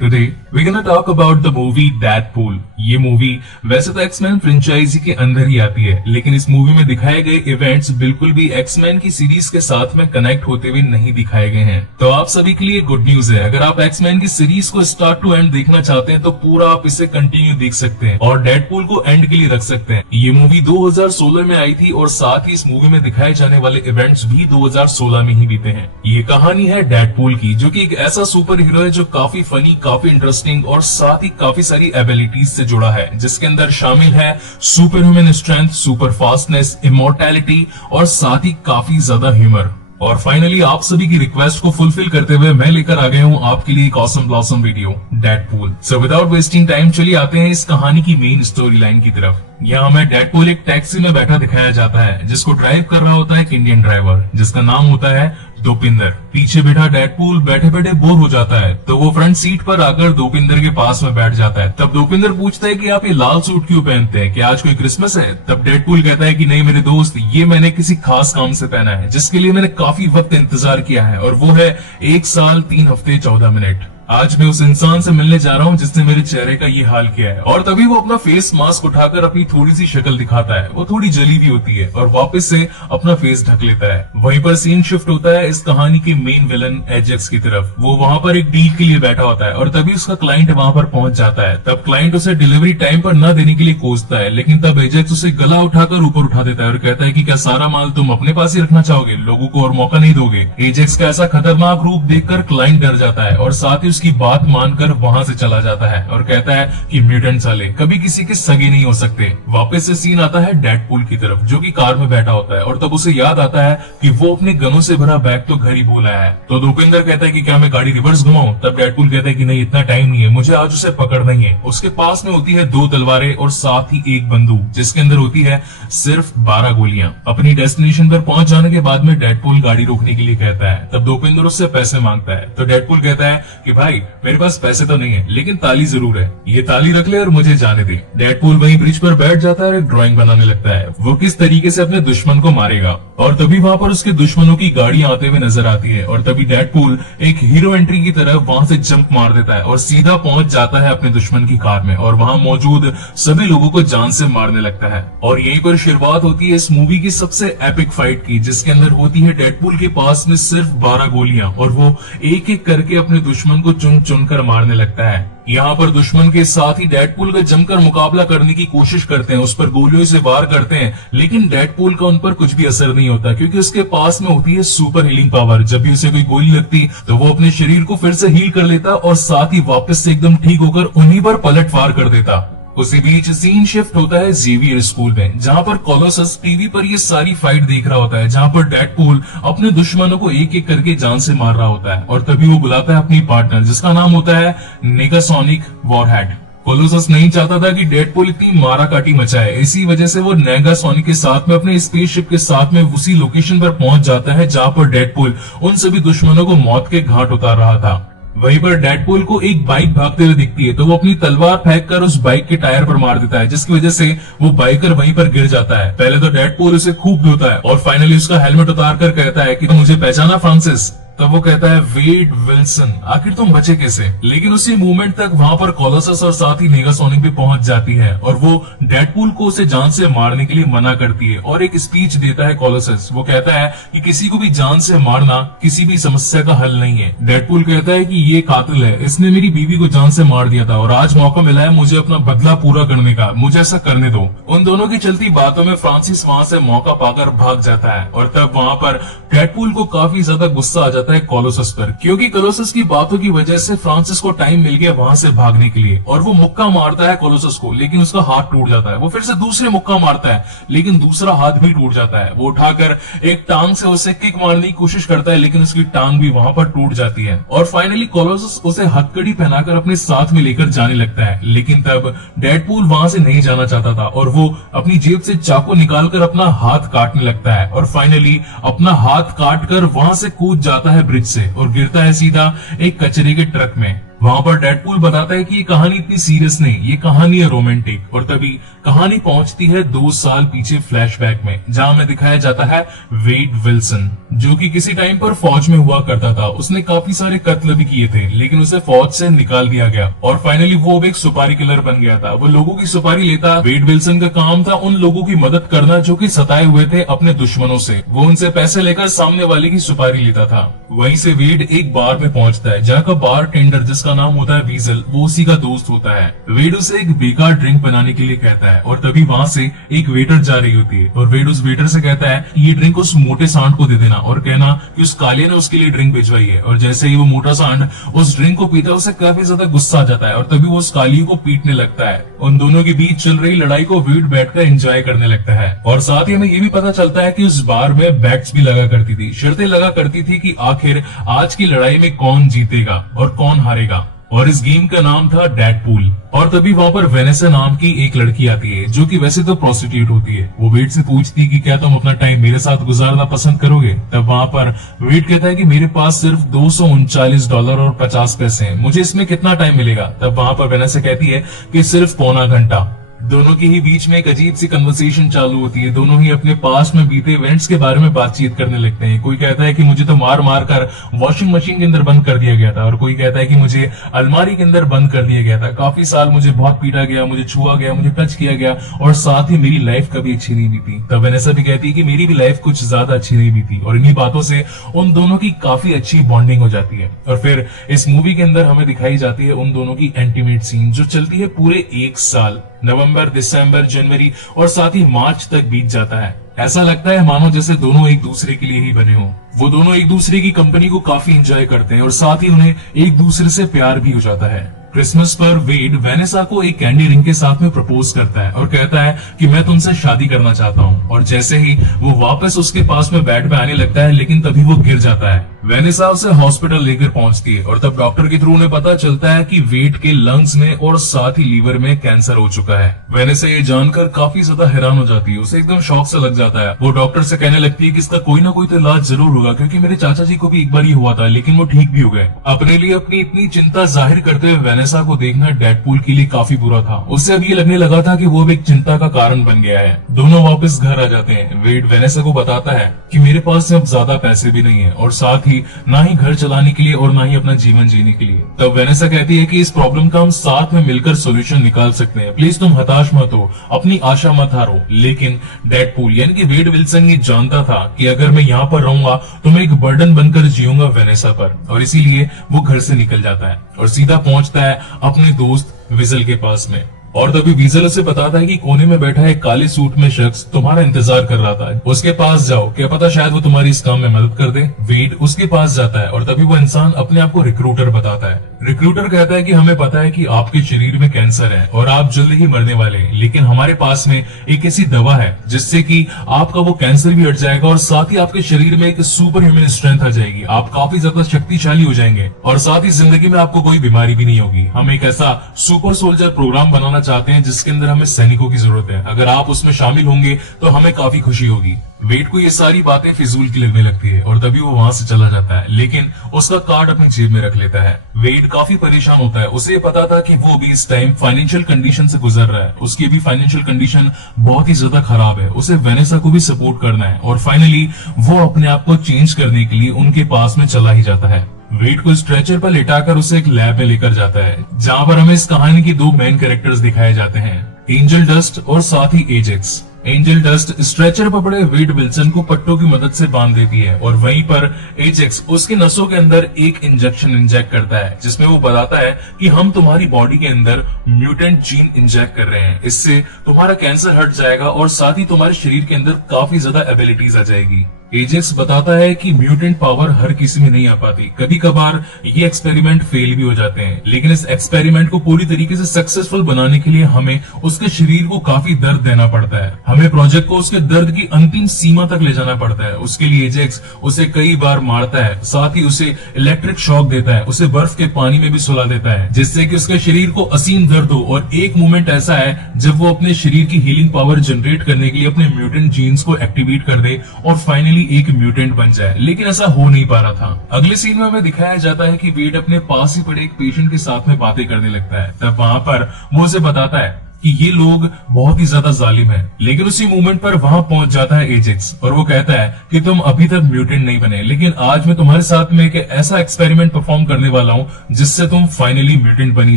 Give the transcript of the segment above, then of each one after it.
Today we're gonna talk about the movie Deadpool। ये movie वैसे तो एक्समैन फ्रेंचाइजी के अंदर ही आती है, लेकिन इस मूवी में दिखाए गए इवेंट्स बिल्कुल भी एक्समैन की सीरीज के साथ में कनेक्ट होते हुए नहीं दिखाए गए हैं। तो आप सभी के लिए गुड न्यूज है, अगर आप एक्समैन की सीरीज को स्टार्ट टू एंड देखना चाहते हैं तो पूरा आप इसे कंटिन्यू देख सकते हैं और डेडपूल को एंड के लिए रख सकते हैं। ये मूवी 2016 में आई थी और साथ ही इस मूवी में दिखाए जाने वाले इवेंट्स भी 2016 में ही बीते हैं। ये कहानी है डेडपूल की, जो कि एक ऐसा सुपर हीरो है जो काफी फनी, काफी इंटरेस्टिंग और साथ ही काफी सारी एबिलिटीज से जुड़ा है, जिसके अंदर शामिल है super human strength, super fastness, immortality और साथ ही काफी ज्यादा ह्यूमर। और फाइनली आप सभी की रिक्वेस्ट को फुलफिल करते हुए मैं लेकर आ गया हूँ आपके लिए एक awesome blossom video Deadpool. So without wasting time चलिए आते हैं इस कहानी की मेन स्टोरी लाइन की तरफ। यहाँ हमें डेडपूल एक टैक्सी में बैठा दिखाया जाता है, जिसको ड्राइव कर रहा होता है एक इंडियन ड्राइवर, जिसका नाम होता है दोपिंदर। पीछे बैठा डेडपूल बैठे बैठे बोर हो जाता है, तो वो फ्रंट सीट पर आकर दोपिंदर के पास में बैठ जाता है। तब दोपिंदर पूछता है कि आप ये लाल सूट क्यों पहनते हैं, क्या आज कोई क्रिसमस है? तब डेडपूल कहता है कि नहीं मेरे दोस्त, ये मैंने किसी खास काम से पहना है, जिसके लिए मैंने काफी वक्त इंतजार किया है, और वो है 1 साल 3 हफ्ते 14 मिनट। आज मैं उस इंसान से मिलने जा रहा हूँ जिसने मेरे चेहरे का ये हाल किया है। और तभी वो अपना फेस मास्क उठाकर अपनी थोड़ी सी शक्ल दिखाता है, वो थोड़ी जली भी होती है, और वापस से अपना फेस ढक लेता है। वहीं पर सीन शिफ्ट होता है इस कहानी के मेन विलन एजेक्स की तरफ। वो वहां पर एक डील के लिए बैठा होता है और तभी उसका क्लाइंट वहां पर पहुंच जाता है। तब क्लाइंट उसे डिलीवरी टाइम पर न देने के लिए कोसता है, लेकिन तब एजेक्स उसे गला उठाकर ऊपर उठा देता है और कहता है कि क्या सारा माल तुम अपने पास ही रखना चाहोगे, लोगों को और मौका नहीं दोगे? एजेक्स का ऐसा खतरनाक रूप देखकर क्लाइंट डर जाता है और साथ ही उसकी बात मान वहां से चला जाता है और कहता है कि म्यूटेंट साले कभी किसी के सगे नहीं हो सकते। वापस से सीन आता है डेडपूल की तरफ, जो कि कार में बैठा होता है और तब उसे याद आता है कि वो अपने गनों से भरा बैग तो घर ही भूल आया है। तो दोपिंदर कहता है कि क्या मैं गाड़ी रिवर्स घुमाऊं? तब डेडपूल कहता है कि नहीं, इतना टाइम नहीं है, मुझे आज उसे पकड़ना ही है। उसके पास में होती है 2 तलवारें और साथ ही एक बंदूक, जिसके अंदर होती है सिर्फ 12 गोलियां। अपनी डेस्टिनेशन पर पहुंच जाने के बाद में डेडपूल गाड़ी रोकने के लिए कहता है। तब दोपिंदर उससे पैसे मांगता है, तो डेडपूल कहता है कि भाई मेरे पास पैसे तो नहीं है, लेकिन ताली जरूर है, ये ताली रख ले और मुझे जाने दे। डेडपूल वहीं ब्रिज पर बैठ जाता है और एक ड्राइंग बनाने लगता है, वो किस तरीके से अपने दुश्मन को मारेगा। और तभी वहां पर उसके दुश्मनों की गाड़ियां आते हुए नजर आती है, और तभी डेडपूल एक हीरो एंट्री की तरह वहां से जंप मार देता है और सीधा पहुंच जाता है अपने दुश्मन की कार में, और वहां मौजूद सभी लोगों को जान से मारने लगता है। और यहीं पर शुरुआत होती है इस मूवी की सबसे एपिक फाइट की, जिसके अंदर होती है डेडपूल के पास में सिर्फ 12 गोलियां, और वो एक एक करके अपने दुश्मन को चुन चुन कर मारने लगता है। यहाँ पर दुश्मन के साथ ही डेडपूल का जमकर मुकाबला करने की कोशिश करते हैं, उस पर गोलियों से वार करते हैं, लेकिन डेडपूल का उन पर कुछ भी असर नहीं होता, क्योंकि उसके पास में होती है सुपर हीलिंग पावर। जब भी उसे कोई गोली लगती तो वो अपने शरीर को फिर से हील कर लेता और साथ ही वापस से एकदम ठीक होकर उन्हीं पर पलटवार कर देता। उसी बीच सीन शिफ्ट होता है जेवियर स्कूल में, जहां पर कोलोसस टीवी पर ये सारी फाइट देख रहा होता है, जहां पर डेडपूल अपने दुश्मनों को एक एक करके जान से मार रहा होता है। और तभी वो बुलाता है अपनी पार्टनर, जिसका नाम होता है नेगासोनिक वॉरहेड। कोलोसस नहीं चाहता था कि डेडपूल इतनी माराकाटी मचाए, इसी वजह से वो नेगासोनिक के साथ में अपने स्पेसशिप के साथ में उसी लोकेशन पर पहुंच जाता है जहां पर डेडपूल उन सभी दुश्मनों को मौत के घाट उतार रहा था। वहीं पर डेडपूल को एक बाइक भागते हुए दिखती है, तो वो अपनी तलवार फेंककर उस बाइक के टायर पर मार देता है, जिसकी वजह से वो बाइकर वहीं पर गिर जाता है। पहले तो डेडपूल उसे खूब धोता है और फाइनली उसका हेलमेट उतार कर कहता है कि तुम मुझे पहचाना फ्रांसिस? तब वो कहता है वेड विल्सन, आखिर तुम बचे कैसे? लेकिन उसी मूवमेंट तक वहां पर कोलोसस और साथ ही नेगासोनिक भी पहुंच जाती है, और वो डेडपूल को उसे जान से मारने के लिए मना करती है और एक स्पीच देता है कोलोसस। वो कहता है कि किसी को भी जान से मारना किसी भी समस्या का हल नहीं है। डेडपूल कहता है कि ये कातिल है, इसने मेरी बीवी को जान से मार दिया था और आज मौका मिला है मुझे अपना बदला पूरा करने का, मुझे ऐसा करने दो। उन दोनों की चलती बातों में फ्रांसिस वहां से मौका पाकर भाग जाता है, और तब वहां पर डेडपूल को काफी ज्यादा गुस्सा आ जाता है कोलोसस पर, क्योंकि कोलोसस की बातों की वजह से फ्रांसिस को टाइम मिल गया वहां से भागने के लिए, और वो मुक्का मारता है कोलोसस को, लेकिन उसका हाथ टूट जाता है। वो फिर से दूसरे मुक्का मारता है, लेकिन दूसरा हाथ भी टूट जाता है। वो उठाकर एक टांग से उसे किक मारने की कोशिश करता है, लेकिन उसकी टांग भी वहां पर टूट जाती है। और फाइनली कोलोसस उसे हथकड़ी पहनाकर अपने साथ में लेकर जाने लगता है, लेकिन तब डेडपूल वहां से नहीं जाना चाहता था और वो अपनी जेब से चाकू निकालकर अपना हाथ काटने लगता है, और फाइनली अपना हाथ काटकर वहां से कूद जाता है ब्रिज से और गिरता है सीधा एक कचरे के ट्रक में। वहां पर डेडपूल बताता है कि ये कहानी इतनी सीरियस नहीं, ये कहानी है रोमांटिक। और तभी कहानी पहुंचती है 2 साल पीछे फ्लैशबैक में, जहां हमें दिखाया जाता है वेड विल्सन, जो कि किसी टाइम पर फौज में हुआ करता था। उसने काफी सारे कत्ल भी किए थे, लेकिन उसे फौज से निकाल दिया गया और फाइनली वो अब एक सुपारी किलर बन गया था। वो लोगों की सुपारी लेता। वेड विल्सन का काम था उन लोगों की मदद करना जो कि सताए हुए थे अपने दुश्मनों से। वो उनसे पैसे लेकर सामने वाले की सुपारी लेता था। वहीं से वेड एक बार में पहुंचता है, जहाँ का बार टेंडर, जिसका नाम होता है वीजल, वो उसी का दोस्त होता है। वेड उसे एक बेकार ड्रिंक बनाने के लिए कहता है और तभी वहां से एक वेटर जा रही होती है और वेड उस वेटर से कहता है कि ये ड्रिंक उस मोटे सांड को दे देना और कहना कि उस काले ने उसके लिए ड्रिंक भिजवाई है। और जैसे ही वो मोटा सांड उस ड्रिंक को पीता है, उसे काफी ज्यादा गुस्सा आ जाता है और तभी वो उस काली को पीटने लगता है। उन दोनों के बीच चल रही लड़ाई को वेड बैठकर एंजॉय करने लगता है। और साथ ही हमें ये भी पता चलता है कि उस बार में बैट्स भी लगा करती थी, शर्तें लगा करती थी कि आखिर आज की लड़ाई में कौन जीतेगा और कौन हारेगा। और इस गेम का नाम था डेडपूल। और तभी वहां पर वेनेसा नाम की एक लड़की आती है, जो कि वैसे तो प्रोस्टिट्यूट होती है। वो वेड से पूछती है कि क्या तुम अपना टाइम मेरे साथ गुजारना पसंद करोगे। तब वहां पर वेड कहता है कि मेरे पास सिर्फ $239 और 50 पैसे हैं, मुझे इसमें कितना टाइम मिलेगा। तब वहां पर वेनेसा कहती है कि सिर्फ पौना घंटा। दोनों के ही बीच में एक अजीब सी कन्वर्सेशन चालू होती है। दोनों ही अपने पास में बीते इवेंट्स के बारे में बातचीत करने लगते हैं। कोई कहता है कि मुझे तो मार मार कर वॉशिंग मशीन के अंदर बंद कर दिया गया था और कोई कहता है कि मुझे अलमारी के अंदर बंद कर दिया गया था। काफी साल मुझे बहुत पीटा गया, मुझे छुआ गया, मुझे टच किया गया और साथ ही मेरी लाइफ कभी अच्छी नहीं बीती। तब वेनेसा भी कहती है कि मेरी भी लाइफ कुछ ज्यादा अच्छी नहीं बीती। और इन्हीं बातों से उन दोनों की काफी अच्छी बॉन्डिंग हो जाती है। और फिर इस मूवी के अंदर हमें दिखाई जाती है उन दोनों की इंटीमेट सीन, जो चलती है पूरे 1 साल। नवंबर, दिसंबर, जनवरी और साथ ही मार्च तक बीत जाता है। ऐसा लगता है मानो जैसे दोनों एक दूसरे के लिए ही बने हों। वो दोनों एक दूसरे की कंपनी को काफी एंजॉय करते हैं और साथ ही उन्हें एक दूसरे से प्यार भी हो जाता है। क्रिसमस पर वेड वेनेसा को एक कैंडी रिंग के साथ में प्रपोज करता है और कहता है कि मैं तुमसे शादी करना चाहता हूँ। और जैसे ही वो वापस उसके पास में बेड पे आने लगता है, लेकिन तभी वो गिर जाता है। वेनेसा उसे हॉस्पिटल लेकर पहुंचती है और तब डॉक्टर के थ्रू उन्हें पता चलता है कि वेड के लंग्स में और साथ ही लीवर में कैंसर हो चुका है। वेनेसा ये जानकर काफी ज्यादा हैरान हो जाती है, उसे एकदम शॉक सा लग जाता है। वो डॉक्टर से कहने लगती है कि इसका कोई ना कोई तो इलाज जरूर होगा, क्योंकि मेरे चाचा जी को भी एक बार ही हुआ था, लेकिन वो ठीक भी हो गए। अपने लिए अपनी इतनी चिंता जाहिर करते हुए वेनेसा को देखना डेडपूल के लिए काफी बुरा था। उससे अब ये लगने लगा था कि वो अब एक चिंता का कारण बन गया है। दोनों वापस घर आ जाते हैं। वेड वेनेसा को बताता है कि मेरे पास अब ज्यादा पैसे भी नहीं है और साथ ही ना ही घर चलाने के लिए और ना ही अपना जीवन जीने के लिए। तब वेनेसा कहती है कि इस प्रॉब्लम का हम साथ में मिलकर सोल्यूशन निकाल सकते हैं, प्लीज तुम हताश मत हो, अपनी आशा मत हारो। लेकिन डेडपूल यानी कि वेड विल्सन ये जानता था कि अगर मैं यहाँ पर रहूंगा तो मैं एक बर्डन बनकर जीऊंगा वेनेसा पर, और इसीलिए वो घर से निकल जाता है और सीधा पहुंचता है अपने दोस्त विजल के पास में। और तभी वीजल उसे बताता है कि कोने में बैठा एक काले सूट में शख्स तुम्हारा इंतजार कर रहा था, उसके पास जाओ, क्या पता शायद वो तुम्हारी इस काम में मदद कर दे। वेड उसके पास जाता है और तभी वो इंसान अपने आप को रिक्रूटर बताता है। रिक्रूटर कहता है कि हमें पता है कि आपके शरीर में कैंसर है और आप जल्द ही मरने वाले हैं, लेकिन हमारे पास में एक ऐसी दवा है जिससे कि आपका वो कैंसर भी हट जाएगा और साथ ही आपके शरीर में एक सुपर ह्यूमन स्ट्रेंथ आ जाएगी, आप काफी ज्यादा शक्तिशाली हो जाएंगे और साथ ही जिंदगी में आपको कोई बीमारी भी नहीं होगी। हम एक ऐसा सुपर सोल्जर प्रोग्राम बनाना चाहते हैं जिसके अंदर हमें सैनिकों की जरूरत है, अगर आप उसमें शामिल होंगे तो हमें काफी खुशी होगी। वेड को ये सारी बातें फिजूल की लगने लगती है और तभी वो वहां से चला जाता है, लेकिन उसका कार्ड अपनी जेब में रख लेता है। वेड काफी परेशान होता है, उसे पता था कि वो भी इस टाइम फाइनेंशियल कंडीशन से गुजर रहा है, उसकी भी फाइनेंशियल कंडीशन बहुत ही ज्यादा खराब है, उसे वेनेसा को भी सपोर्ट करना है और फाइनली वो अपने आप को चेंज करने के लिए उनके पास में चला ही जाता है। वेड को स्ट्रेचर पर लेटाकर उसे एक लैब में लेकर जाता है, जहां पर हमें इस कहानी की 2 मेन कैरेक्टर्स दिखाए जाते हैं, एंजल डस्ट और साथ ही एजेक्स। एंजल डस्ट स्ट्रेचर पर पड़े वेड विल्सन को पट्टों की मदद से बांध देती है और वहीं पर एजेक्स उसके नसों के अंदर एक इंजेक्शन इंजेक्ट करता है, जिसमें वो बताता है कि हम तुम्हारी बॉडी के अंदर म्यूटेंट जीन इंजेक्ट कर रहे हैं, इससे तुम्हारा कैंसर हट जाएगा और साथ ही तुम्हारे शरीर के अंदर काफी ज्यादा एबिलिटीज आ जाएगी। एजेक्स बताता है कि म्यूटेंट पावर हर किसी में नहीं आ पाती, कभी कभार ये एक्सपेरिमेंट फेल भी हो जाते हैं, लेकिन इस एक्सपेरिमेंट को पूरी तरीके से सक्सेसफुल बनाने के लिए हमें उसके शरीर को काफी दर्द देना पड़ता है, हमें प्रोजेक्ट को उसके दर्द की अंतिम सीमा तक ले जाना पड़ता है। उसके लिए एजेक्स उसे कई बार मारता है, साथ ही उसे इलेक्ट्रिक शॉक देता है, उसे बर्फ के पानी में भी सुला देता है, जिससे कि उसके शरीर को असीम दर्द हो। और एक मोमेंट ऐसा है जब वो अपने शरीर की हीलिंग पावर जनरेट करने के लिए अपने म्यूटेंट जीन्स को एक्टिवेट कर दे और फाइनली फाइनली एक म्यूटेंट बन जाए, लेकिन ऐसा हो नहीं पा रहा था। अगले सीन में हमें दिखाया जाता है कि वेड अपने पास ही पड़े एक पेशेंट के साथ में बातें करने लगता है। तब वहां पर वो उसे बताता है कि ये लोग बहुत ही ज्यादा जालिम हैं। लेकिन उसी मोमेंट पर वहां पहुंच जाता है एजेक्स और वो कहता है कि तुम अभी तक म्यूटेंट नहीं बने, लेकिन आज मैं तुम्हारे साथ में एक ऐसा एक्सपेरिमेंट परफॉर्म करने वाला हूं जिससे तुम फाइनली म्यूटेंट बनी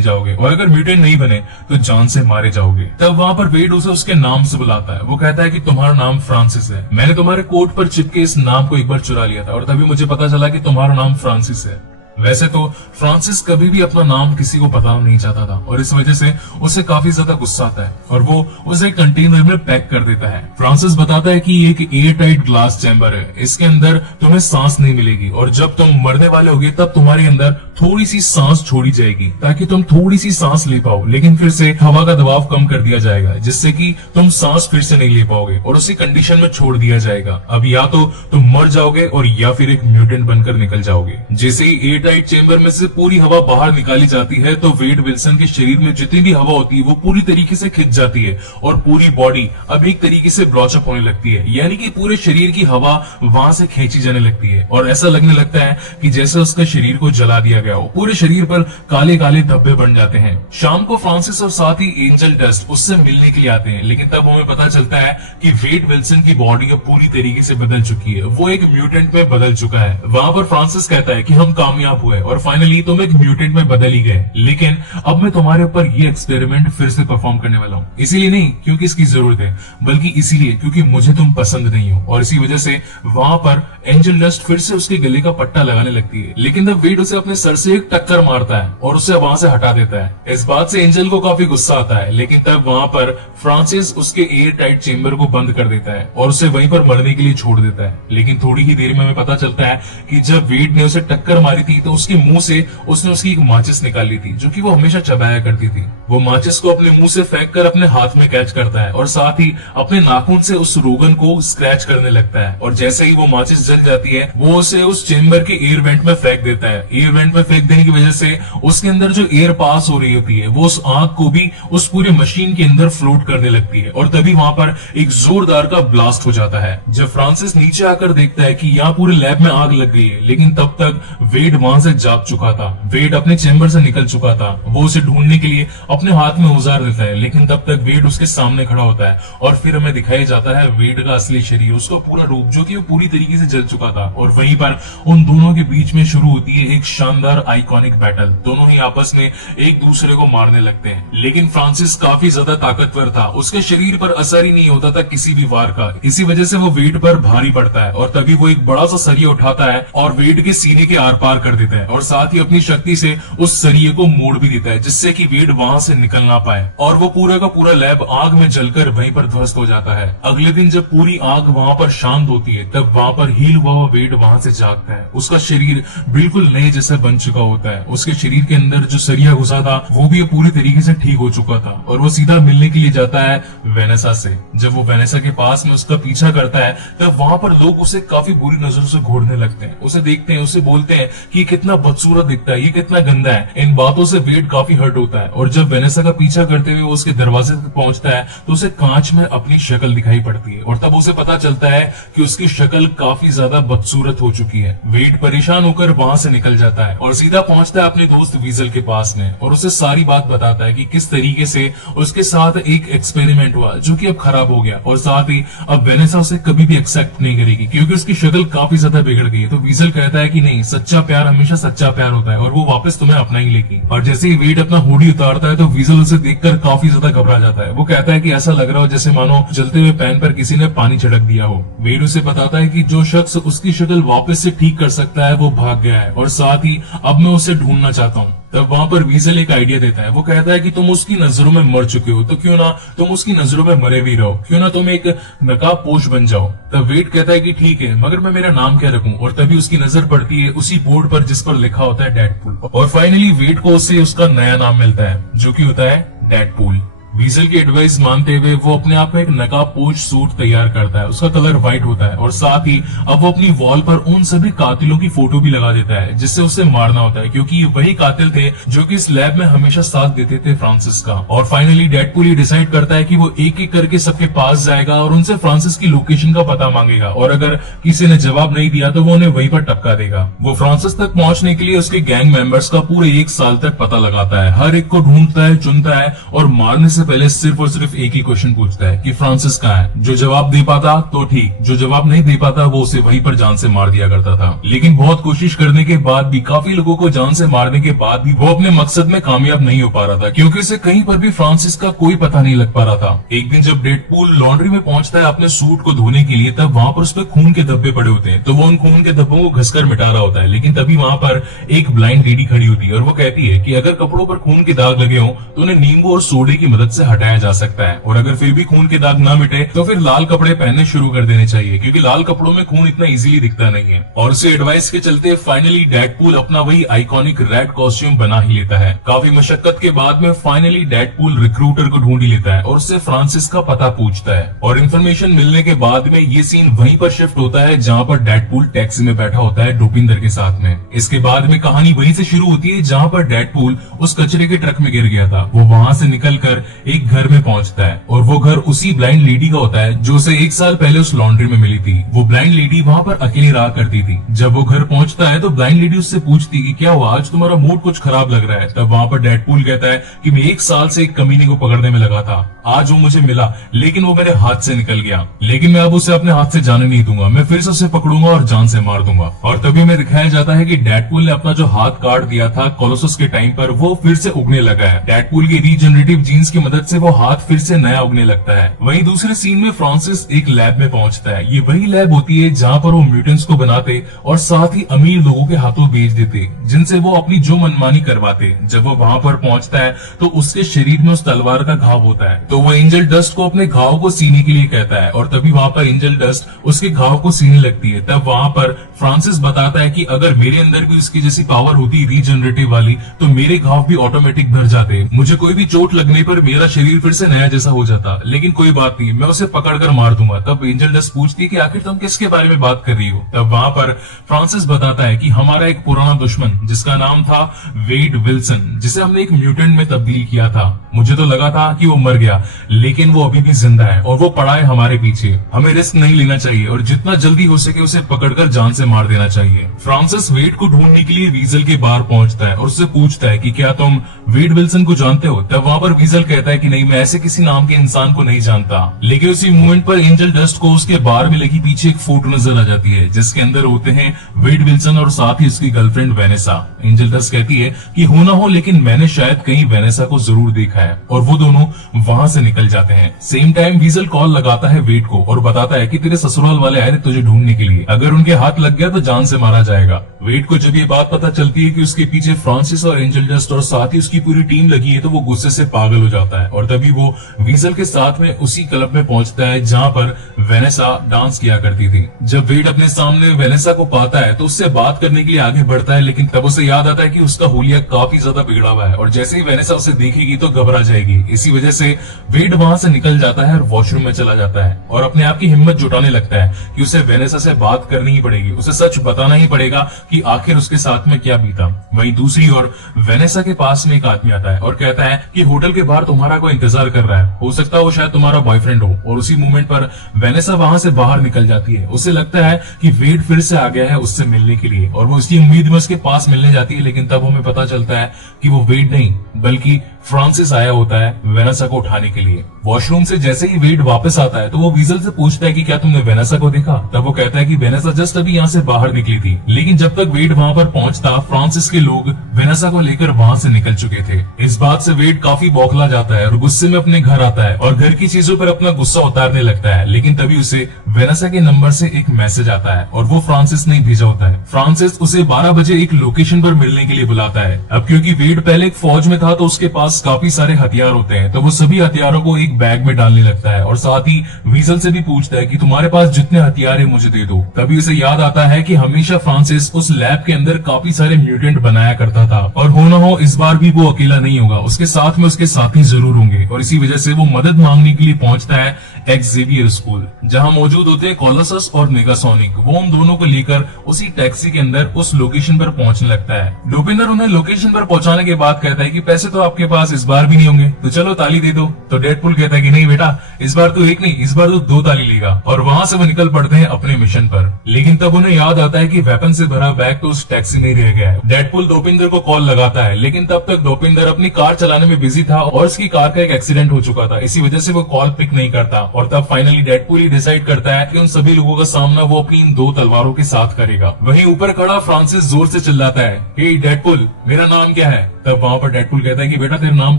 जाओगे, और अगर म्यूटेंट नहीं बने तो जान से मारे जाओगे। तब वहां पर वेड उसे उसके नाम से बुलाता है। वो कहता है कि तुम्हारा नाम फ्रांसिस है, मैंने तुम्हारे कोट पर चिपके इस नाम को एक बार चुरा लिया था और तभी मुझे पता चला कि तुम्हारा नाम फ्रांसिस है। वैसे तो फ्रांसिस कभी भी अपना नाम किसी को पता नहीं चाहता था और इस वजह से उसे काफी ज्यादा गुस्सा आता है और वो उसे कंटेनर में पैक कर देता है। फ्रांसिस बताता है कि एक एयर टाइट ग्लास चैम्बर है, इसके अंदर तुम्हें सांस नहीं मिलेगी और जब तुम मरने वाले होगे तब तुम्हारे अंदर थोड़ी सी सांस छोड़ी जाएगी ताकि तुम थोड़ी सी सांस ले पाओ, लेकिन फिर से हवा का दबाव कम कर दिया जाएगा जिससे कि तुम सांस फिर से नहीं ले पाओगे और उसी कंडीशन में छोड़ दिया जाएगा। अब या तो तुम मर जाओगे और या फिर एक म्यूटेंट बनकर निकल जाओगे। जैसे ही एयर टाइट चेंबर में से पूरी हवा बाहर निकाली जाती है तो वेड विल्सन के शरीर में जितनी भी हवा होती है वो पूरी तरीके से खिंच जाती है और पूरी बॉडी अब एक तरीके से ब्लॉचअप होने लगती है, यानी कि पूरे शरीर की हवा वहां से खींची जाने लगती है और ऐसा लगने लगता है कि जैसे उसके शरीर को जला दिया गया हो। पूरे शरीर पर काले काले धब्बे बन जाते हैं। शाम को फ्रांसिस और साथ ही एंजल डस्ट उससे मिलने के लिए आते हैं, लेकिन तब हमें पता चलता है कि वेड विल्सन की बॉडी अब पूरी तरीके से बदल चुकी है, वो एक म्यूटेंट में बदल चुका है। वहां पर फ्रांसिस कहता है कि हम कामयाब हुए और फाइनली तुम एक म्यूटेंट में बदल ही गए, लेकिन अब मैं तुम्हारे ऊपर ये एक्सपेरिमेंट फिर से परफॉर्म करने वाला हूँ, इसीलिए नहीं क्योंकि इसकी जरूरत है बल्कि इसीलिए क्योंकि मुझे तुम पसंद नहीं हो। और इसी वजह से वहां पर एंजल डस्ट फिर से उसके गले का पट्टा लगाने लगती है, लेकिन तब वेड उसे अपने सर से एक टक्कर मारता है और उसे वहां से हटा देता है। इस बात से एंजल को काफी गुस्सा आता है, लेकिन तब वहां पर फ्रांसिस उसके एयर टाइट चेंबर को बंद कर देता है और उसे वहीं पर मरने के लिए छोड़ देता है। लेकिन थोड़ी ही देर में हमें पता चलता है कि जब वेड ने उसे टक्कर मारी थी तो उसके मुंह से उसने उसकी एक माचिस निकाल ली थी जो कि वो हमेशा चबाया करती थी। वो माचिस को अपने मुंह से फेंक कर अपने हाथ में कैच करता है और साथ ही अपने नाखून से उस रोगन को स्क्रैच करने लगता है और जैसे ही वो माचिस जल जाती है वो उसे उस चेंबर के एयर वेंट में फेंक देता है। एयर वेंट में फेंक देने की वजह से उसके अंदर जो एयर पास हो रही होती है वो उस आग को भी उस पूरे मशीन के अंदर फ्लोट करने लगती है और तभी वहां पर एक जोरदार का ब्लास्ट हो जाता है। जब फ्रांसिस नीचे आकर देखता है कि यहाँ पूरे लैब में आग लग गई है, लेकिन तब तक वेड वहां से जाग चुका था। वेड अपने चेंबर से निकल चुका था। वो उसे ढूंढने के लिए अपने हाथ में औजार देता है, लेकिन तब तक वेड उसके सामने खड़ा होता है और फिर हमें दिखाया जाता है वेड का असली शरीर, उसका पूरा रूप जो कि वो पूरी तरीके से जल चुका था। और वहीं पर उन दोनों के बीच में शुरू होती है एक शानदार आइकॉनिक बैटल। दोनों ही आपस में एक दूसरे को मारने लगते हैं, लेकिन फ्रांसिस काफी ज्यादा ताकतवर था, उसके शरीर पर असर ही नहीं होता था किसी भी वार का। इसी वजह से वो वेड पर भारी पड़ता है और तभी वो एक बड़ा सा सरिया उठाता है और वेड के सीने के आर पार कर देता है और साथ ही अपनी शक्ति से उस सरिये को मोड़ भी देता है जिससे कि वेड वहां से निकल ना पाए और वो पूरा का पूरा लैब आग में जलकर वहीं पर ध्वस्त हो जाता है। अगले दिन जब पूरी आग वहां पर शांत होती है तब वहां पर हील हुआ वेड वहां से जागता है। उसका शरीर बिल्कुल नए जैसा बन चुका होता है। उसके शरीर के अंदर जो सरिया घुसा था वो भी पूरी तरीके से ठीक हो चुका था और वो सीधा मिलने के लिए जाता है वेनेसा से। जब वो वेनेसा के पास में उसका पीछा करता है तब वहां पर लोग उसे काफी बुरी नजरों से घूरने लगते हैं, उसे देखते हैं, उसे बोलते हैं कि ये कितना बदसूरत दिखता है, ये कितना गंदा है। इन बातों से वेड काफी हर्ट होता है और जब वेनेसा का पीछा करते हुए वो उसके दरवाजे तक पहुंचता है तो उसे कांच में अपनी शक्ल दिखाई पड़ती है और तब उसे पता चलता है कि उसकी शक्ल काफी ज्यादा बदसूरत हो चुकी है। वेड परेशान होकर वहां से निकल जाता है और सीधा पहुंचता है अपने दोस्त वीजल के पास में और उसे सारी बात बताता है कि किस तरीके से उसके साथ एक एक्सपेरिमेंट हुआ जो कि अब खराब हो गया और साथ ही अब वेनेसा उसे कभी भी एक्सेप्ट नहीं करेगी क्योंकि उसकी शक्ल काफी ज्यादा बिगड़ गई है। तो वीजल कहता है कि नहीं, सच्चा प्यार हमेशा सच्चा प्यार होता है और वो वापस तुम्हें अपना ही लेगी। और जैसे ही वेड अपना हुडी उतारता है तो वीजल उसे देखकर काफी ज्यादा घबरा जाता है। वो कहता है कि ऐसा लग रहा हो जैसे मानो जलते हुए पैन पर किसी ने पानी छिड़क दिया हो। वेड उसे बताता है कि जो शख्स उसकी शक्ल वापस से ठीक कर सकता है वो भाग गया है और साथ ही अब मैं उसे ढूंढना चाहता हूँ। तब वहां पर वीजल एक आइडिया देता है। वो कहता है कि तुम उसकी नजरों में मर चुके हो तो क्यों ना तुम उसकी नजरों में मरे भी रहो, क्यों ना तुम एक नकाब पोश बन जाओ। तब वेड कहता है कि ठीक है, मगर मैं मेरा नाम क्या रखूं। और तभी उसकी नजर पड़ती है उसी बोर्ड पर जिस पर लिखा होता है डेडपूल और फाइनली वेड को उससे उसका नया नाम मिलता है जो कि होता है डेडपूल। वीजल की एडवाइस मानते हुए वो अपने आप में एक नकाबपोश सूट तैयार करता है। उसका कलर व्हाइट होता है और साथ ही अब वो अपनी वॉल पर उन सभी कातिलों की फोटो भी लगा देता है जिससे उसे मारना होता है, क्योंकि ये वही कातिल थे जो कि इस लैब में हमेशा साथ देते थे फ्रांसिस का। और फाइनली डेडपूल ये डिसाइड करता है कि वो एक एक करके सबके पास जाएगा और उनसे फ्रांसिस की लोकेशन का पता मांगेगा, और अगर किसी ने जवाब नहीं दिया तो वो उन्हें वहीं पर टपका देगा। वो फ्रांसिस तक पहुंचने के लिए उसके गैंग मेंबर्स का पूरे 1 साल तक पता लगाता है, हर एक को ढूंढता है, चुनता है और मारने से पहले सिर्फ और सिर्फ एक ही क्वेश्चन पूछता है कि फ्रांसिस कहाँ है। जो जवाब दे पाता तो ठीक, जो जवाब नहीं दे पाता वो उसे वहीं पर जान से मार दिया करता था। लेकिन बहुत कोशिश करने के बाद भी, काफी लोगों को जान से मारने के बाद भी वो अपने मकसद में कामयाब नहीं हो पा रहा था, क्योंकि उसे कहीं पर भी फ्रांसिस का कोई पता नहीं लग पा रहा था। एक दिन जब डेडपूल लॉन्ड्री में पहुंचता है अपने सूट को धोने के लिए, तब वहां पर उस पर खून के धब्बे पड़े होते हैं, तो वो उन खून के धब्बों को घसकर मिटा रहा होता है। लेकिन तभी वहां पर एक ब्लाइंड लेडी खड़ी होती है और वो कहती है कि अगर कपड़ों पर खून के दाग लगे हो तो उन्हें नींबू और सोडे की मदद से हटाया जा सकता है, और अगर फिर भी खून के दाग ना मिटे तो फिर लाल कपड़े पहनने शुरू कर देने चाहिए, क्योंकि लाल कपड़ों में खून इतना इजीली दिखता नहीं है। और उसे एडवाइस के चलते फाइनली डेडपूल अपना वही आइकॉनिक रेड कॉस्ट्यूम बना ही लेता है। काफी मशक्कत के बाद में फाइनली डेडपूल रिक्रूटर को ढूंढ ही लेता है और उससे फ्रांसिस का पता पूछता है। और इन्फॉर्मेशन मिलने के बाद में ये सीन वहीं पर शिफ्ट होता है जहां पर डेडपूल टैक्सी में बैठा होता है डोपिंदर के साथ में। इसके बाद में कहानी वहीं से शुरू होती है जहां पर डेडपूल उस कचरे के ट्रक में गिर गया था। वो वहां से निकलकर एक घर में पहुंचता है और वो घर उसी ब्लाइंड लेडी का होता है जो उसे 1 साल पहले उस लॉन्ड्री में मिली थी। वो ब्लाइंड लेडी वहां पर अकेली रहा करती थी। जब वो घर पहुंचता है तो ब्लाइंड लेडी उससे पूछती कि क्या हुआ, आज तुम्हारा मूड कुछ खराब लग रहा है। तब वहां पर डेडपूल कहता है कि मैं 1 साल से एक कमीने को पकड़ने में लगा था, आज वो मुझे मिला लेकिन वो मेरे हाथ से निकल गया, लेकिन मैं अब उसे अपने हाथ से जाने नहीं दूंगा, मैं फिर से उसे पकड़ूंगा और जान से मार दूंगा। और तभी में दिखाया जाता है कि डेडपूल ने अपना जो हाथ काट दिया था कोलोसस के टाइम पर, वो फिर से उगने लगा है। डेडपूल की रीजनरेटिव जीन्स की मदद से वो हाथ फिर से नया उगने लगता है। वहीं दूसरे सीन में फ्रांसिस एक लैब में पहुंचता है। ये वही लैब होती है जहां पर वो म्यूटेंट्स को बनाते और साथ ही अमीर लोगों के हाथों बेच देते, जिनसे वो अपनी जो मनमानी करवाते। जब वो वहां पर पहुंचता है तो उसके शरीर में उस तलवार का घाव होता है, तो वो एंजल डस्ट को अपने घाव को सीने के लिए कहता है और तभी वहां पर एंजल डस्ट उसके घाव को सीने लगती है। तब वहां पर फ्रांसिस बताता है कि अगर मेरे अंदर भी उसकी जैसी पावर होती रीजनरेटिव वाली तो मेरे घाव भी ऑटोमेटिक भर जाते, मुझे कोई भी चोट लगने पर मेरा शरीर फिर से नया जैसा हो जाता। लेकिन कोई बात नहीं, मैं उसे पकड़कर मार दूंगा। तब एंजल डस्ट पूछती है कि आखिर तुम किसके बारे में बात कर रही हो। तब वहां पर फ्रांसिस बताता है कि हमारा एक पुराना दुश्मन जिसका नाम था वेड विल्सन, जिसे हमने एक म्यूटेंट में तब्दील किया था। मुझे तो लगा था कि वो मर गया, लेकिन वो अभी भी जिंदा है और वो पड़ा है हमारे पीछे। हमें रिस्क नहीं लेना चाहिए और जितना जल्दी हो सके उसे पकड़कर जान से मार देना चाहिए। फ्रांसिस वेड को ढूंढने के लिए वीजल के बाहर पहुंचता है और उससे पूछता है कि क्या तुम वेड विल्सन को जानते हो। तब वहां पर वीजल कहता है कि नहीं, मैं ऐसे किसी नाम के इंसान को नहीं जानता। लेकिन उसी मोमेंट पर एंजल डस्ट को उसके बार में लगी पीछे एक फोटो नजर आ जाती है जिसके अंदर होते हैं वेड विल्सन और साथ ही उसकी गर्लफ्रेंड वेनेसा। एंजल डस्ट कहती है कि हो ना हो, लेकिन मैंने शायद कहीं वेनेसा को जरूर देखा है, और वो दोनों वहां से निकल जाते हैं। सेम टाइम वीजल कॉल लगाता है वेड को और बताता है कि तेरे ससुराल वाले आए थे तुझे ढूंढने के लिए, अगर उनके हाथ लग गया तो जान से मारा जाएगा। वेड को जब ये बात पता चलती है कि उसके पीछे फ्रांसिस और एंजल डस्ट और साथ ही उसकी पूरी टीम लगी है तो वो गुस्से से पागल हो जाता है और तभी वो वीजल के साथ में उसी क्लब में पहुंचता है जहां पर वेनेसा डांस किया करती थी। जब वेड अपने सामने वेनेसा को पाता है तो उससे बात करने के लिए आगे बढ़ता है, लेकिन तब उसे याद आता है कि उसका हुलिया काफी ज्यादा बिगड़ा हुआ है और जैसे ही वेनेसा उसे देखेगी तो घबरा जाएगी। इसी वजह से वेड वहां से निकल जाता है और वॉशरूम में चला जाता है और अपने आप की हिम्मत जुटाने लगता है कि उसे वेनेसा से बात करनी ही पड़ेगी, उसे सच बताना ही पड़ेगा कि आखिर उसके साथ में क्या बीता। वहीं दूसरी ओर वेनेसा के पास में एक आदमी आता है और कहता है कि होटल के बाहर तुम्हारा कोई इंतजार कर रहा है, हो सकता है वो शायद तुम्हारा बॉयफ्रेंड हो। और उसी मोमेंट पर वेनेसा वहां से बाहर निकल जाती है। उसे लगता है कि वेड फिर से आ गया है उससे मिलने के लिए और वो उसकी उम्मीद में उसके पास मिलने जाती है, लेकिन तब हमें पता चलता है कि वो वेड नहीं बल्कि फ्रांसिस आया होता है वेनेसा को उठाने के लिए। वॉशरूम से जैसे ही वेड वापस आता है तो वो वीजल से पूछता है कि क्या तुमने वेनेसा को देखा। तब वो कहता है कि वेनेसा जस्ट अभी यहाँ से बाहर निकली थी, लेकिन जब तक वेड वहां पर पहुंचता फ्रांसिस के लोग वेनेसा को लेकर वहां से निकल चुके थे। इस बात से वेड काफी बौखला जाता है और गुस्से में अपने घर आता है और घर की चीजों पर अपना गुस्सा उतारने लगता है, लेकिन तभी उसे वेनेसा के नंबर से एक मैसेज आता है और वो फ्रांसिस ने भेजा होता है। फ्रांसिस उसे 12 बजे एक लोकेशन पर मिलने के लिए बुलाता है। अब क्योंकि वेड पहले एक फौज में था तो उसके पास काफी सारे हथियार होते हैं, तो वो सभी हथियारों को एक बैग में डालने लगता है और साथ ही वीजल से भी पूछता है कि तुम्हारे पास जितने हथियार है मुझे दे दो। तभी उसे याद आता है कि हमेशा फ्रांसिस उस लैब के अंदर काफी सारे म्यूटेंट बनाया करता था और हो ना हो इस बार भी वो अकेला नहीं होगा, उसके साथ में उसके साथी जरूर होंगे। और इसी वजह से वो मदद मांगने के लिए पहुंचता है एक्सेवियर स्कूल, जहां मौजूद होते हैं कोलोसस और नेगासोनिक। वो उन दोनों को लेकर उसी टैक्सी के अंदर उस लोकेशन पर पहुंचने लगता है। डोपिंदर उन्हें लोकेशन पर पहुंचाने के बाद कहता है कि पैसे तो आपके पास इस बार भी नहीं होंगे, तो चलो ताली दे दो। तो डेडपूल कहता है कि नहीं बेटा, इस बार तो एक नहीं, इस बार तो 2 ताली लेगा। और वहां से वो निकल पड़ते हैं अपने मिशन पर। लेकिन तब उन्हें याद आता है कि वेपन से भरा बैग तो उस टैक्सी में ही रह गया है। डेडपूल डोपिंदर को कॉल लगाता है, लेकिन तब तक डोपिंदर अपनी कार चलाने में बिजी था और उसकी कार का एक एक्सीडेंट हो चुका था। इसी वजह से वो कॉल पिक नहीं करता और तब फाइनली डेडपूल ही डिसाइड करता है कि उन सभी लोगों का सामना वो अपनी इन 2 तलवारों के साथ करेगा। वहीं ऊपर खड़ा फ्रांसिस जोर से चिल्लाता है, हे डेडपूल, मेरा नाम क्या है? तब वहां पर डेडपूल कहता है कि बेटा तेरा नाम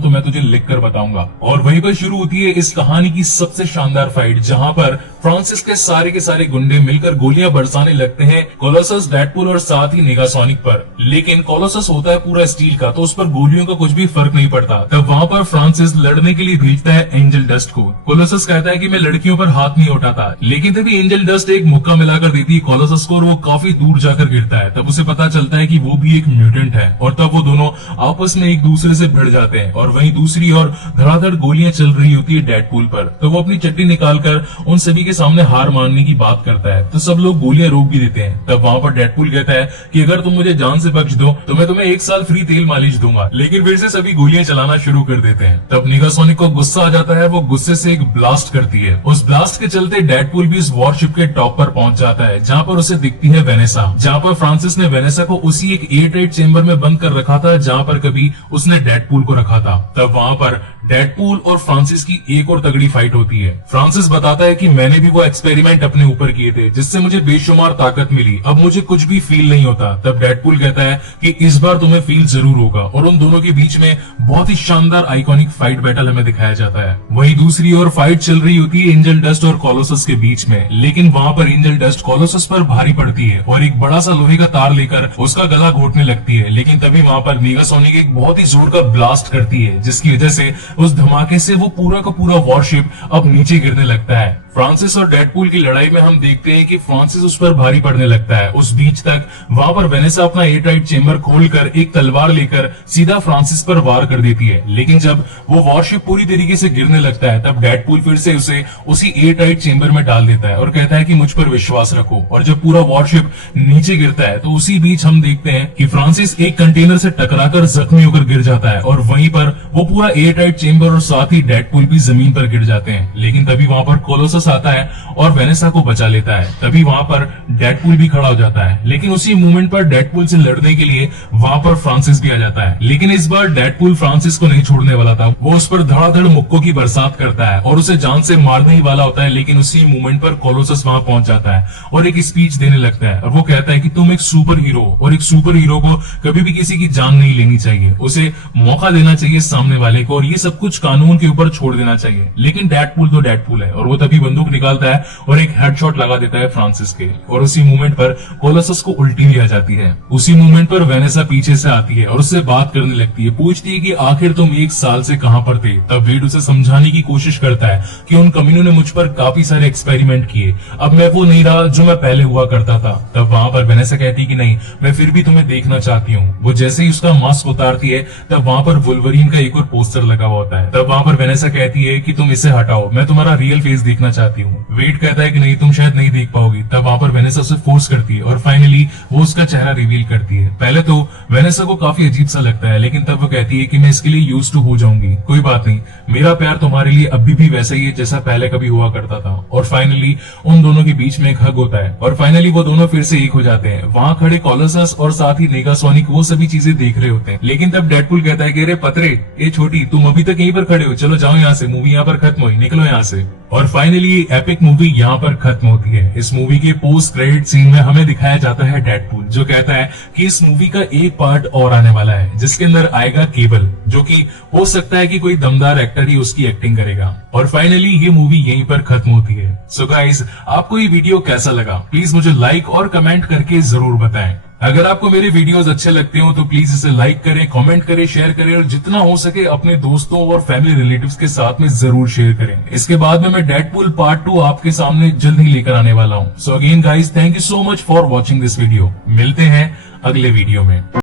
तो मैं तुझे लिख कर बताऊंगा। और वहीं पर शुरू होती है इस कहानी की सबसे शानदार फाइट, जहां पर फ्रांसिस के सारे गुंडे मिलकर गोलियां बरसाने लगते हैं कोलोसस, डेडपूल और साथ ही नेगासोनिक पर। लेकिन कोलोसस होता है पूरा स्टील का, तो उस पर गोलियों का कुछ भी फर्क नहीं पड़ता। तब वहां पर फ्रांसिस लड़ने के लिए भेजता है एंजल डस्ट को। कोलोसस कहता है कि मैं लड़कियों पर हाथ नहीं उठाता, लेकिन तभी एंजल डस्ट एक मुक्का मिलाकर देती है कोलोसस को और वो काफी दूर जाकर गिरता है। तब उसे पता चलता है कि वो भी एक म्यूटेंट है और तब वो दोनों आपस में एक दूसरे से भिड़ जाते हैं। और वहीं दूसरी ओर धड़ाधड़ गोलियां चल रही होती है डेडपूल पर, तो वो अपनी चट्टी निकालकर उन सभी के सामने हार मानने की बात करता है। तो सब लोग गोलियां रोक भी देते हैं। तब वहां पर डेडपूल कहता है कि अगर तुम मुझे जान से बख्श दो तो मैं तुम्हें 1 साल फ्री तेल मालिश दूंगा। लेकिन फिर से सभी गोलियां चलाना शुरू कर देते हैं। तब नेगासोनिक को गुस्सा आ जाता है, वो गुस्से से एक ब्लास्ट करती है। उस ब्लास्ट के चलते डेडपूल भी उस वॉरशिप के टॉप पर पहुंच जाता है, जहां पर उसे दिखती है वेनेसा, जहां पर फ्रांसिस ने वेनेसा को उसी एक एयरटाइट चेंबर में बंद कर रखा था जहां पर कभी उसने डेडपूल को रखा था। तब वहां पर डेडपूल और फ्रांसिस की एक और तगड़ी फाइट होती है। फ्रांसिस बताता है कि मैंने भी वो एक्सपेरिमेंट अपने ऊपर किए थे जिससे मुझे बेशुमार ताकत मिली, अब मुझे कुछ भी फील नहीं होता। तब डेडपूल कहता है कि इस बार तुम्हें फील जरूर होगा और उन दोनों के बीच में बहुत ही शानदार आइकॉनिक फाइट बैटल हमें दिखाया जाता है। वहीं दूसरी ओर फाइट चल रही होती है एंजल डस्ट और कोलोसस के बीच में, लेकिन वहां पर एंजल डस्ट कोलोसस पर भारी पड़ती है और एक बड़ा सा लोहे का तार लेकर उसका गला घोटने लगती है। लेकिन तभी वहां पर नेगासोनिक एक बहुत ही जोर का ब्लास्ट करती है, जिसकी वजह से उस धमाके से वो पूरा का पूरा वॉरशिप अब नीचे गिरने लगता है। फ्रांसिस और डेडपूल की लड़ाई में हम देखते हैं कि फ्रांसिस उस पर भारी पड़ने लगता है। उस बीच तक वहां पर वेनेसा अपना एयरटाइट चेंबर खोलकर एक तलवार लेकर सीधा फ्रांसिस पर वार कर देती है। लेकिन जब वो वॉरशिप पूरी तरीके से गिरने लगता है तब डेडपूल फिर से उसे उसी एयरटाइट चेंबर में डाल देता है और कहता है कि मुझ पर विश्वास रखो। और जब पूरा वॉरशिप नीचे गिरता है तो उसी बीच हम देखते हैं कि फ्रांसिस एक कंटेनर से टकराकर जख्मी होकर गिर जाता है और वहीं पर वो पूरा एयरटाइट चेंबर और साथ ही डेडपूल भी जमीन पर गिर जाते हैं। लेकिन तभी वहां पर कोलोसस आता है और वेनेसा को बचा लेता है। तभी वहां पर डेडपूल भी खड़ा हो जाता है, लेकिन उसी मोमेंट पर डेडपूल से लड़ने के लिए वहां पर फ्रांसिस भी आ जाता है। लेकिन इस बार डेडपूल फ्रांसिस को नहीं छोड़ने वाला था, वो उस पर धड़ाधड़ मुक्कों की बरसात करता है और उसे जान से मारने ही वाला होता है। लेकिन उसी मोमेंट पर कोलोसस वहां पहुंच जाता है और एक स्पीच देने लगता है और वो कहता है कि तुम एक सुपर हीरो हो और एक सुपर हीरो को कभी भी किसी की जान नहीं लेनी चाहिए, उसे मौका देना चाहिए सामने वाले को और ये सब कुछ कानून के ऊपर छोड़ देना चाहिए। लेकिन डेडपूल तो डेडपूल है और वो तभी बंदूक निकालता है और एक हेडशॉट लगा देता है फ्रांसिस के और उसी मोमेंट पर कोलोसस को उल्टी भी आ जाती है। उसी मोमेंट पर वेनेसा पीछे से आती है और उससे बात करने लगती है, पूछती है कि आखिर तुम 1 साल से कहां पर थे। तब वेड उसे समझाने की कोशिश करता है कि उन कमीनों ने मुझ पर काफी सारे एक्सपेरिमेंट किए, अब मैं वो नहीं रहा जो मैं पहले हुआ करता था। तब वहां पर वेनेसा कहती है कि नहीं, मैं फिर भी तुम्हें देखना चाहती हूँ। वो जैसे ही उसका मास्क उतारती है तब वहां पर वुल्वरीन का एक और पोस्टर लगा हुआ होता है। तब वहां पर वेनेसा कहती है कि तुम इसे हटाओ, मैं तुम्हारा रियल फेस देखना चाहती हूँ। वेड कहता है कि नहीं, तुम शायद नहीं देख पाओगी। तब वहां पर वेनेसा उसे फोर्स करती है और फाइनली वो उसका चेहरा रिवील करती है। पहले तो वेनेसा को काफी अजीब सा लगता है, लेकिन तब वो कहती है कि मैं इसके लिए यूज्ड टू हो जाऊंगी, कोई बात नहीं, मेरा प्यार तुम्हारे लिए अभी भी वैसा ही है जैसा पहले कभी हुआ करता था। और फाइनली उन दोनों के बीच में एक हग होता है और फाइनली वो दोनों फिर से एक हो जाते हैं। वहां खड़े कोलोसस और साथ ही नेगासोनिक वो सभी चीजें देख रहे होते हैं। लेकिन तब डेडपूल कहता है कि अरे पतरे, ए छोटी, तुम अभी तक यहीं पर खड़े हो, चलो जाओ यहाँ से, मूवी यहाँ पर खत्म हुई, निकलो यहाँ से। और फाइनली एपिक मूवी यहाँ पर खत्म होती है। इस मूवी के पोस्ट क्रेडिट सीन में हमें दिखाया जाता है डेडपूल, जो कहता है कि इस मूवी का एक पार्ट और आने वाला है जिसके अंदर आएगा केबल, जो कि हो सकता है कि कोई दमदार एक्टर ही उसकी एक्टिंग करेगा। और फाइनली ये मूवी यहीं पर खत्म होती है। सो गाइस, आपको ये वीडियो कैसा लगा प्लीज मुझे लाइक और कमेंट करके जरूर बताएं। अगर आपको मेरे वीडियोस अच्छे लगते हो तो प्लीज इसे लाइक करें, कमेंट करें, शेयर करें और जितना हो सके अपने दोस्तों और फैमिली रिलेटिव्स के साथ में जरूर शेयर करें। इसके बाद में मैं डेडपूल पार्ट 2 आपके सामने जल्द ही लेकर आने वाला हूं। So again guys, thank you so much for watching this video. मिलते हैं अगले वीडियो में।